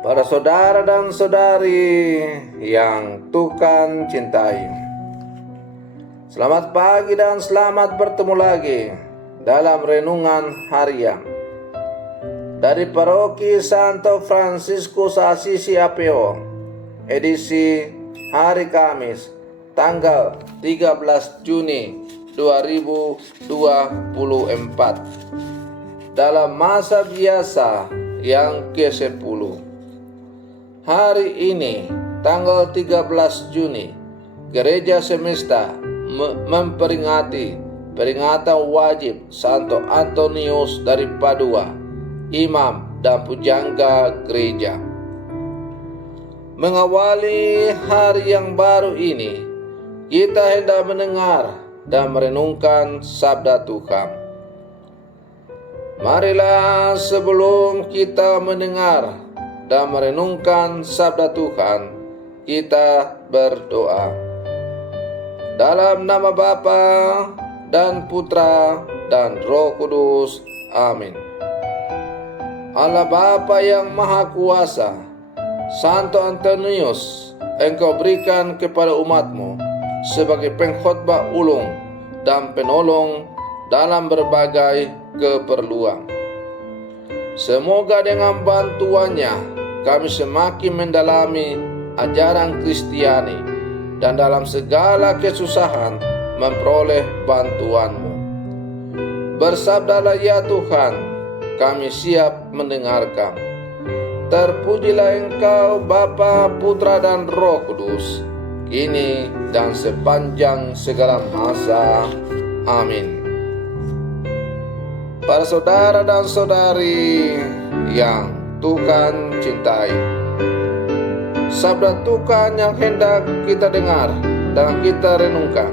Para saudara dan saudari yang Tuhan cintai, selamat pagi dan selamat bertemu lagi dalam renungan harian dari Paroki Santo Fransiskus Assisi APO, edisi hari Kamis, tanggal 13 Juni 2024, dalam masa biasa yang ke-10. Hari ini, tanggal 13 Juni, Gereja Semesta memperingati peringatan wajib Santo Antonius dari Padua, imam dan pujangga gereja. Mengawali hari yang baru ini, kita hendak mendengar dan merenungkan sabda Tuhan. Marilah sebelum kita mendengar dan merenungkan sabda Tuhan, kita berdoa. Dalam nama Bapa dan Putra dan Roh Kudus. Amin. Allah Bapa yang Maha Kuasa, Santo Antonius, Engkau berikan kepada umat-Mu sebagai pengkhotbah ulung dan penolong dalam berbagai keperluan. Semoga dengan bantuannya kami semakin mendalami ajaran Kristiani dan dalam segala kesusahan memperoleh bantuan-Mu. Bersabdalah ya Tuhan, kami siap mendengarkan. Terpujilah Engkau Bapa, Putra dan Roh Kudus, kini dan sepanjang segala masa. Amin. Para saudara dan saudari yang Tuhan cintai, sabda Tuhan yang hendak kita dengar dan kita renungkan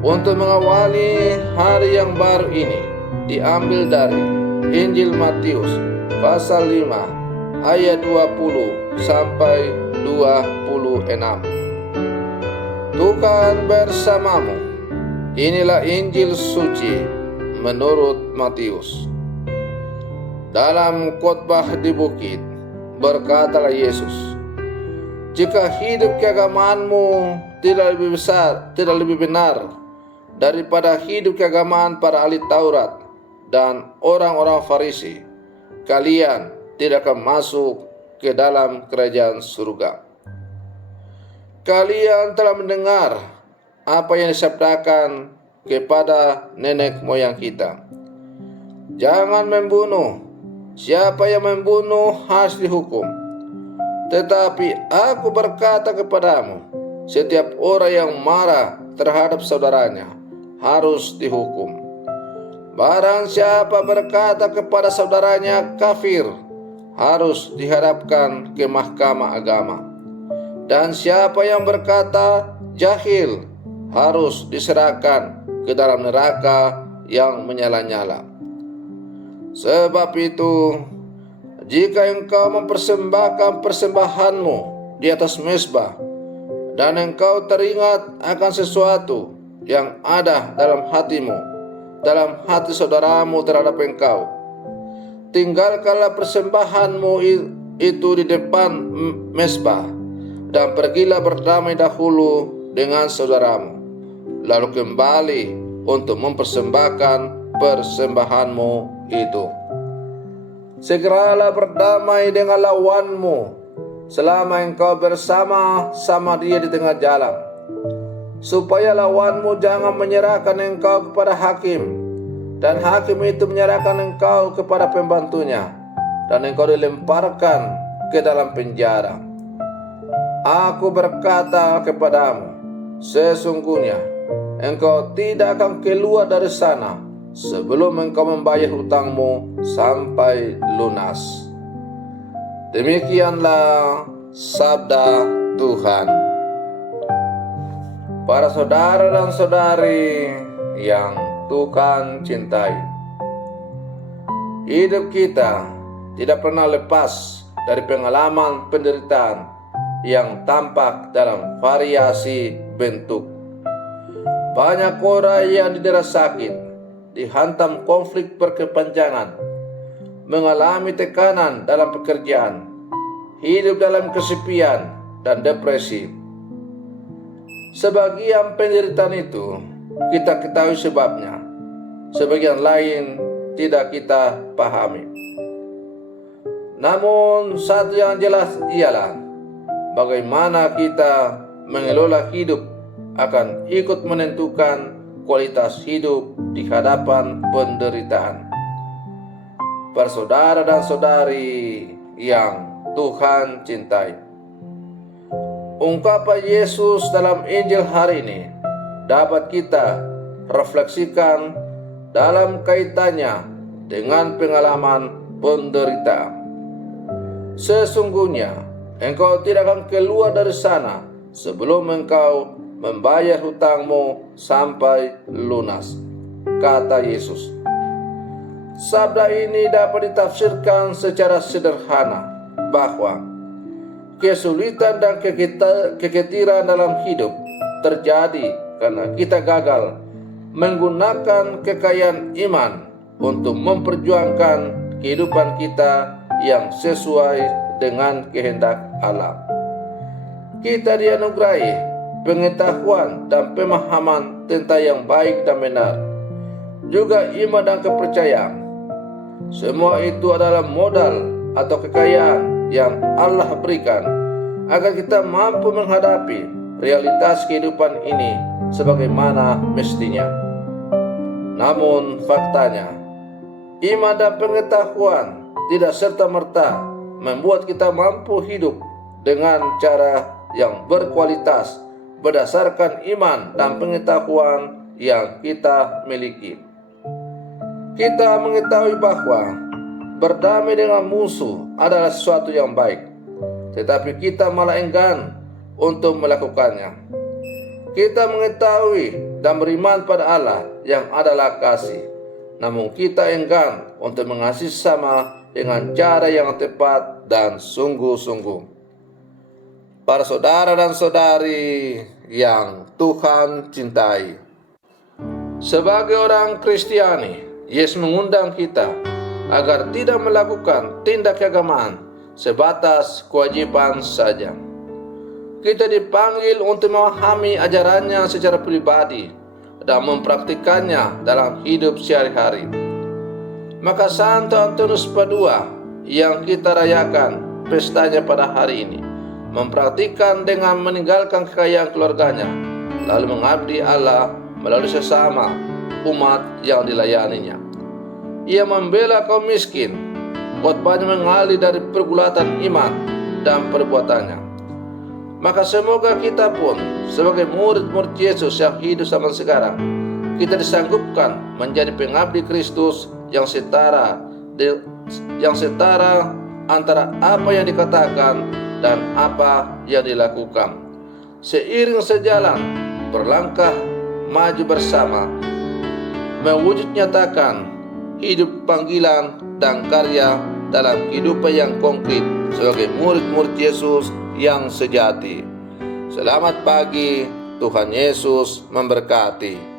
untuk mengawali hari yang baru ini diambil dari Injil Matius pasal 5 ayat 20 sampai 26. Tuhan bersamamu. Inilah Injil suci menurut Matius. Dalam khotbah di bukit, berkatalah Yesus, jika hidup keagamaanmu tidak lebih benar daripada hidup keagamaan para ahli Taurat dan orang-orang Farisi, kalian tidak akan masuk ke dalam kerajaan surga. Kalian telah mendengar apa yang disabdakan kepada nenek moyang kita, jangan membunuh. Siapa yang membunuh harus dihukum. Tetapi aku berkata kepadamu, setiap orang yang marah terhadap saudaranya harus dihukum. Barang siapa berkata kepada saudaranya kafir, harus dihadapkan ke mahkamah agama. Dan siapa yang berkata jahil, harus diserahkan ke dalam neraka yang menyala-nyala. Sebab itu, jika engkau mempersembahkan persembahanmu di atas mezbah, dan engkau teringat akan sesuatu yang ada dalam hatimu, dalam hati saudaramu terhadap engkau, tinggalkanlah persembahanmu itu di depan mezbah, dan pergilah berdamai dahulu dengan saudaramu, lalu kembali untuk mempersembahkan persembahanmu itu. Segeralah berdamai dengan lawanmu selama engkau bersama-sama dia di tengah jalan, supaya lawanmu jangan menyerahkan engkau kepada hakim, dan hakim itu menyerahkan engkau kepada pembantunya, dan engkau dilemparkan ke dalam penjara. Aku berkata kepadamu, sesungguhnya engkau tidak akan keluar dari sana sebelum engkau membayar hutangmu sampai lunas. Demikianlah sabda Tuhan. Para saudara dan saudari yang Tuhan cintai, hidup kita tidak pernah lepas dari pengalaman penderitaan yang tampak dalam variasi bentuk. Banyak orang yang didera sakit, dihantam konflik berkepanjangan, mengalami tekanan dalam pekerjaan, hidup dalam kesepian dan depresi. Sebagian penderitaan itu kita ketahui sebabnya, sebagian lain tidak kita pahami. Namun satu yang jelas ialah bagaimana kita mengelola hidup akan ikut menentukan kualitas hidup di hadapan penderitaan. Bersaudara dan saudari yang Tuhan cintai, ungkapan Yesus dalam Injil hari ini dapat kita refleksikan dalam kaitannya dengan pengalaman penderitaan. Sesungguhnya engkau tidak akan keluar dari sana sebelum engkau membayar hutangmu sampai lunas, kata Yesus. Sabda ini dapat ditafsirkan secara sederhana bahwa kesulitan dan kegetiran dalam hidup terjadi karena kita gagal menggunakan kekayaan iman untuk memperjuangkan kehidupan kita yang sesuai dengan kehendak Allah. Kita dianugerahi pengetahuan dan pemahaman tentang yang baik dan benar, juga iman dan kepercayaan. Semua itu adalah modal atau kekayaan yang Allah berikan agar kita mampu menghadapi realitas kehidupan ini sebagaimana mestinya. Namun faktanya, iman dan pengetahuan tidak serta-merta membuat kita mampu hidup dengan cara yang berkualitas berdasarkan iman dan pengetahuan yang kita miliki. Kita mengetahui bahwa berdamai dengan musuh adalah sesuatu yang baik, tetapi kita malah enggan untuk melakukannya. Kita mengetahui dan beriman pada Allah yang adalah kasih, namun kita enggan untuk mengasihi sesama dengan cara yang tepat dan sungguh-sungguh. Para saudara dan saudari yang Tuhan cintai, sebagai orang Kristiani, Yesus mengundang kita agar tidak melakukan tindak keagamaan sebatas kewajiban saja. Kita dipanggil untuk memahami ajarannya secara pribadi dan mempraktikannya dalam hidup sehari-hari. Maka Santo Antonius Padua yang kita rayakan pestanya pada hari ini mempraktikkan dengan meninggalkan kekayaan keluarganya, lalu mengabdi Allah melalui sesama umat yang dilayaninya. Ia membela kaum miskin, khotbahnya mengalir dari pergulatan iman dan perbuatannya. Maka semoga kita pun sebagai murid-murid Yesus yang hidup zaman sekarang, kita disanggupkan menjadi pengabdi Kristus yang setara antara apa yang dikatakan dan apa yang dilakukan, seiring sejalan berlangkah maju bersama, mewujud nyatakan hidup panggilan dan karya dalam kehidupan yang konkret sebagai murid-murid Yesus yang sejati. Selamat pagi, Tuhan Yesus memberkati.